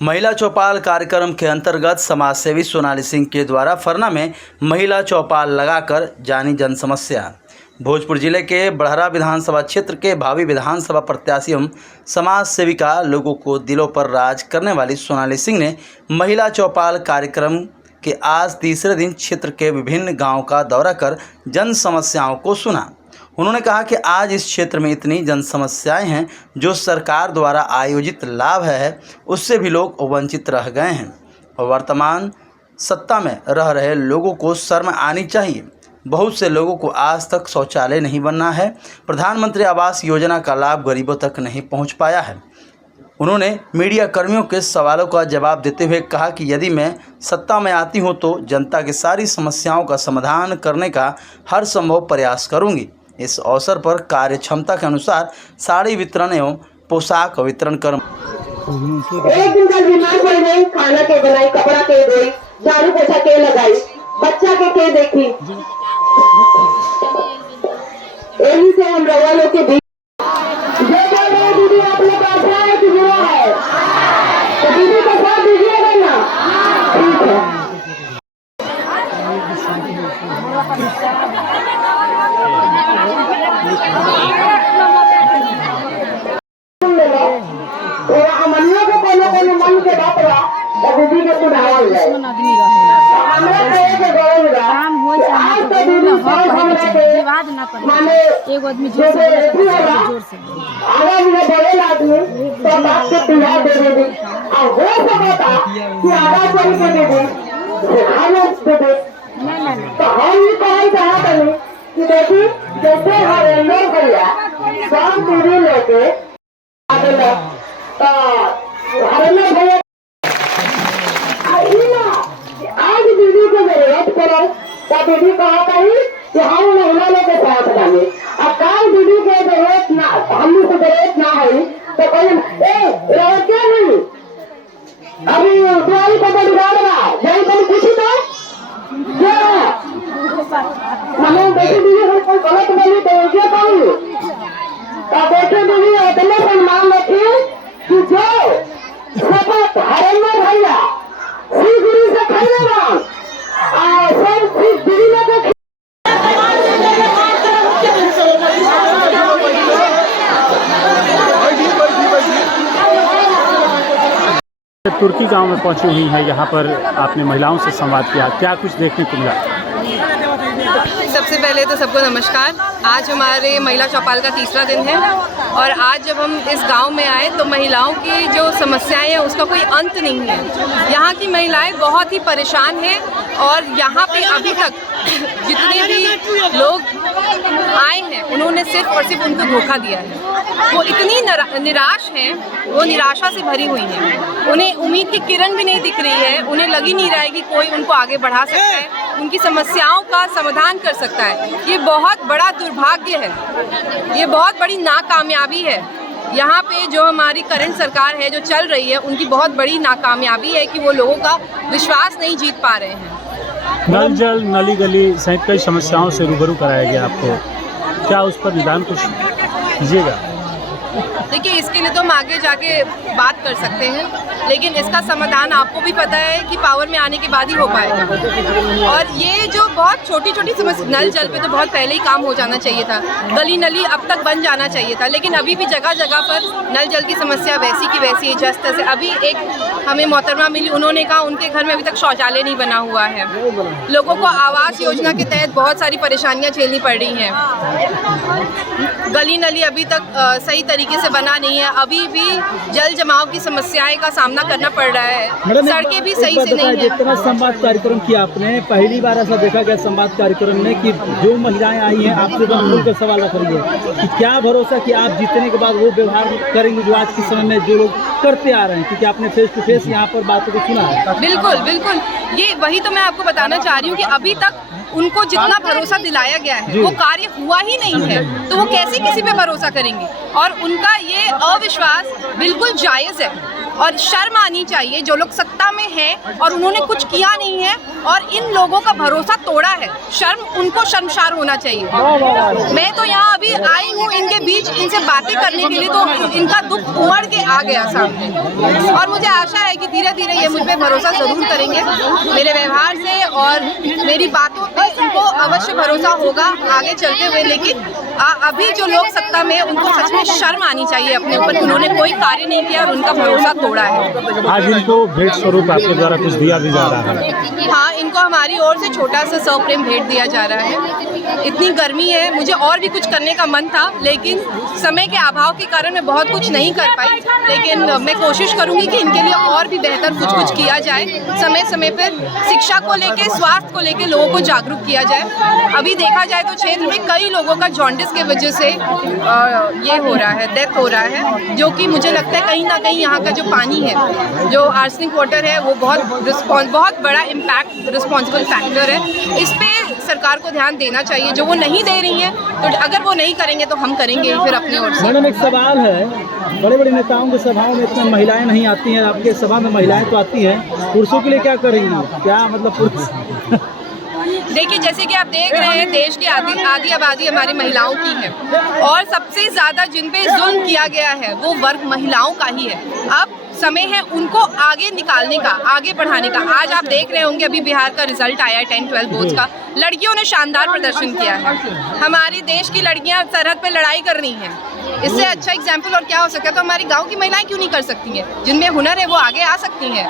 महिला चौपाल कार्यक्रम के अंतर्गत समाज सेवी सोनाली सिंह के द्वारा फरना में महिला चौपाल लगाकर जानी जन समस्या। भोजपुर जिले के बड़हरा विधानसभा क्षेत्र के भावी विधानसभा प्रत्याशी एवं समाज सेविका लोगों को दिलों पर राज करने वाली सोनाली सिंह ने महिला चौपाल कार्यक्रम के आज तीसरे दिन क्षेत्र के विभिन्न गांवों का दौरा कर जन समस्याओं को सुना। उन्होंने कहा कि आज इस क्षेत्र में इतनी जन समस्याएं हैं जो सरकार द्वारा आयोजित लाभ है उससे भी लोग वंचित रह गए हैं और वर्तमान सत्ता में रह रहे लोगों को शर्म आनी चाहिए। बहुत से लोगों को आज तक शौचालय नहीं बनना है। प्रधानमंत्री आवास योजना का लाभ गरीबों तक नहीं पहुंच पाया है। उन्होंने मीडिया कर्मियों के सवालों का जवाब देते हुए कहा कि यदि मैं सत्ता में आती हूं तो जनता की सारी समस्याओं का समाधान करने का हर संभव प्रयास करूंगी। इस अवसर पर कार्य क्षमता के अनुसार साड़ी वितरण एवं पोशाक वितरण कर एक दिन का बीमार पड़ गई, खाना के बनाई, कपड़ा के धोई, झाड़ू पोछा के लगाई, बच्चा के देखी। यही से हम रवा लोग के बीच दीदी आप लोग अच्छा है कि बुरा है, तो दीदी का साथ दीजिएगा ना। ठीक है। अमनिया को कोनो मन के बात रहा दीदी के सुनावा जाए। हमरा कहे के गौरव रहा आज तो दीदी सब हमरा के माने एक आदमी जोर से आगे मुझे बड़े आदमी तो बात से पिला दे दे और हो सकता कि आगे चल के दे दे खाना दे दे। तो हम ये कहना चाहते हैं कि देखिए जैसे हर लोग भैया सब दीदी लेके आगे तो हर लोग भैया आज दीदी को जरूरत पड़े तो दीदी कहा कही कि हम महिला लोग के साथ देंगे और कल दीदी के जरूरत ना हम को जरूरत ना है तो कहें क्या नहीं अभी दिवाली को बिगाड़ रहा जब तुम खुशी तो क्या हमें बेटी दीदी हम कोई गलत बोली तो क्या कहूँ तो बेटी दीदी इतने सम्मान रखिए कि जो शपथ हरेंद्र भैया श्री गुरु से धन्यवाद सब श्री दीदी लोग तुर्की गांव में पहुंची हुई है। यहाँ पर आपने महिलाओं से संवाद किया, क्या कुछ देखने को मिला? सबसे पहले तो सबको नमस्कार। आज हमारे महिला चौपाल का तीसरा दिन है और आज जब हम इस गांव में आए तो महिलाओं की जो समस्याएं हैं उसका कोई अंत नहीं है। यहाँ की महिलाएं बहुत ही परेशान हैं और यहाँ पे अभी तक जितने भी लोग आए हैं उन्होंने सिर्फ और सिर्फ उनको धोखा दिया है। वो इतनी निराश हैं, वो निराशा से भरी हुई हैं। उन्हें उम्मीद की किरण भी नहीं दिख रही है। उन्हें लग ही नहीं रहा है कि कोई उनको आगे बढ़ा सकता है, उनकी समस्याओं का समाधान कर सकता है। ये बहुत बड़ा दुर्भाग्य है, ये बहुत बड़ी नाकामयाबी है। यहाँ पे जो हमारी करंट सरकार है जो चल रही है उनकी बहुत बड़ी नाकामयाबी है कि वो लोगों का विश्वास नहीं जीत पा रहे हैं। नल जल नली गली सहित कई समस्याओं से रूबरू कराया गया आपको, क्या उस पर निदान कुछ कीजिएगा? देखिए इसके लिए तो हम आगे जाके बात कर सकते हैं, लेकिन इसका समाधान आपको भी पता है कि पावर में आने के बाद ही हो पाएगा। और ये जो बहुत छोटी छोटी समस्या, नल जल पे तो बहुत पहले ही काम हो जाना चाहिए था, गली नली अब तक बन जाना चाहिए था, लेकिन अभी भी जगह जगह पर नल जल की समस्या वैसी की वैसी है जस्ट से। अभी एक हमें मोहतरमा मिली, उन्होंने कहा उनके घर में अभी तक शौचालय नहीं बना हुआ है। लोगों को आवास योजना के तहत बहुत सारी परेशानियाँ झेलनी पड़ रही हैं। गली नली अभी तक सही तरीके से बना नहीं है, अभी भी जल जमाव की समस्याएं का सामना करना पड़ रहा है। सड़कें भी सही से नहीं है। जितना संवाद कार्यक्रम किया आपने, पहली बार ऐसा देखा गया संवाद कार्यक्रम में कि जो महिलाएं आई हैं आपसे खुल कर सवाल रख रही है कि क्या भरोसा कि आप जीतने के बाद वो व्यवहार करेंगे जो आज के समय में जो लोग करते आ रहे हैं, क्योंकि आपने फेस टू फेस यहाँ पर बातों को सुना है। बिल्कुल बिल्कुल, ये वही तो मैं आपको बताना चाह रही हूँ कि अभी तक उनको जितना भरोसा दिलाया गया है वो कार्य हुआ ही नहीं है, तो वो कैसे किसी पे भरोसा करेंगे। और उनका ये अविश्वास बिल्कुल जायज़ है। और शर्म आनी चाहिए जो लोग सत्ता में हैं और उन्होंने कुछ किया नहीं है और इन लोगों का भरोसा तोड़ा है। उनको शर्मसार होना चाहिए। मैं तो यहाँ अभी आई हूँ इनके बीच, इनसे बातें करने के लिए, तो इनका दुख उमड़ के आ गया सामने और मुझे आशा है कि धीरे धीरे ये मुझ पर भरोसा ज़रूर करेंगे। मेरे व्यवहार से और मेरी बातों पे इनको अवश्य भरोसा होगा आगे चलते हुए। लेकिन अभी जो लोग सत्ता में, उनको सच में शर्म आनी चाहिए अपने ऊपर कि उन्होंने कोई कार्य नहीं किया और उनका भरोसा तोड़ा है। आज इनको भेंट स्वरूप आपके द्वारा कुछ दिया भी जा रहा है? हाँ, इनको हमारी ओर से छोटा सा सौ प्रेम भेंट दिया जा रहा है। इतनी गर्मी है, मुझे और भी कुछ करने का मन था लेकिन समय के अभाव के कारण मैं बहुत कुछ नहीं कर पाई, लेकिन मैं कोशिश करूंगी कि इनके लिए और भी बेहतर कुछ किया जाए। समय समय पर शिक्षा को लेके, स्वास्थ्य को लेके लोगों को जागरूक किया जाए। अभी देखा जाए तो क्षेत्र में कई लोगों का जॉन्डिस की वजह से ये हो रहा है, डेथ हो रहा है, जो कि मुझे लगता है कहीं ना कहीं यहाँ का जो पानी है, जो आर्सेनिक वाटर है, वो बहुत बड़ा इम्पैक्ट रिस्पॉन्सिबल फैक्टर है। इस पे सरकार को ध्यान देना चाहिए, जो वो नहीं दे रही है। तो अगर वो नहीं करेंगे तो हम करेंगे फिर अपने ओर से। मैडम, एक सवाल है, बड़े बड़े नेताओं की सभाओं में इतनी महिलाएं नहीं आती हैं, आपके सभा में महिलाएं तो आती हैं, पुरुषों के लिए क्या करेंगी? क्या मतलब पुरुष? देखिए, जैसे कि आप देख रहे हैं, देश की आधी आबादी हमारी महिलाओं की है और सबसे ज़्यादा जिन पे जुल्म किया गया है वो वर्ग महिलाओं का ही है। अब समय है उनको आगे निकालने का, आगे बढ़ाने का। आज आप देख रहे होंगे अभी बिहार का रिजल्ट आया है 10-12 बोर्ड्स का, लड़कियों ने शानदार प्रदर्शन किया है। हमारे देश की लड़कियां सरहद पे लड़ाई कर रही हैं, इससे अच्छा एग्जाम्पल और क्या हो सकता है? तो हमारी गांव की महिलाएं क्यों नहीं कर सकती हैं? जिनमें हुनर है वो आगे आ सकती हैं।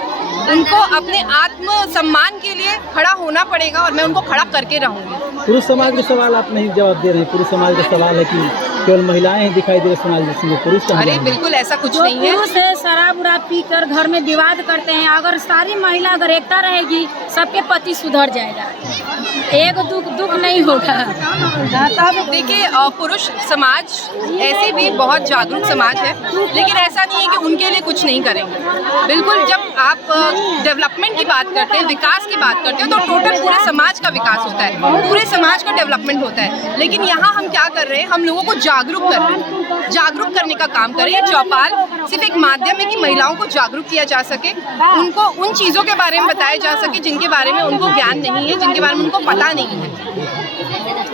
उनको अपने आत्म सम्मान के लिए खड़ा होना पड़ेगा और मैं उनको खड़ा करके रहूँगी। पुरुष समाज के सवाल आप नहीं जवाब दे रही। पुरुष समाज का सवाल है कि केवल महिलाएं ही दिखाई दे रही समाज जिसमें पुरुष का। अरे बिल्कुल ऐसा कुछ नहीं है। पुरुष है शराब उराब पीकर घर में विवाद करते हैं। अगर सारी महिला अगर एकता रहेगी, सबके पति सुधर जाएगा, एक दुख नहीं होगा। देखिए, पुरुष समाज ऐसे भी बहुत जागरूक समाज है, लेकिन ऐसा नहीं है कि उनके लिए कुछ नहीं करेंगे। बिल्कुल, जब आप डेवलपमेंट की बात करते हैं, विकास की बात करते हैं, तो टोटल पूरे समाज का विकास होता है, पूरे समाज का डेवलपमेंट होता है। लेकिन यहाँ हम क्या कर रहे हैं? हम लोगों को जागरूक कर रहे हैं, जागरूक करने का काम कर रहे हैं। चौपाल सिर्फ एक माध्यम है कि महिलाओं को जागरूक किया जा सके, उनको उन चीज़ों के बारे में बताया जा सके जिनके बारे में उनको ज्ञान नहीं है, जिनके बारे में उनको पता नहीं है।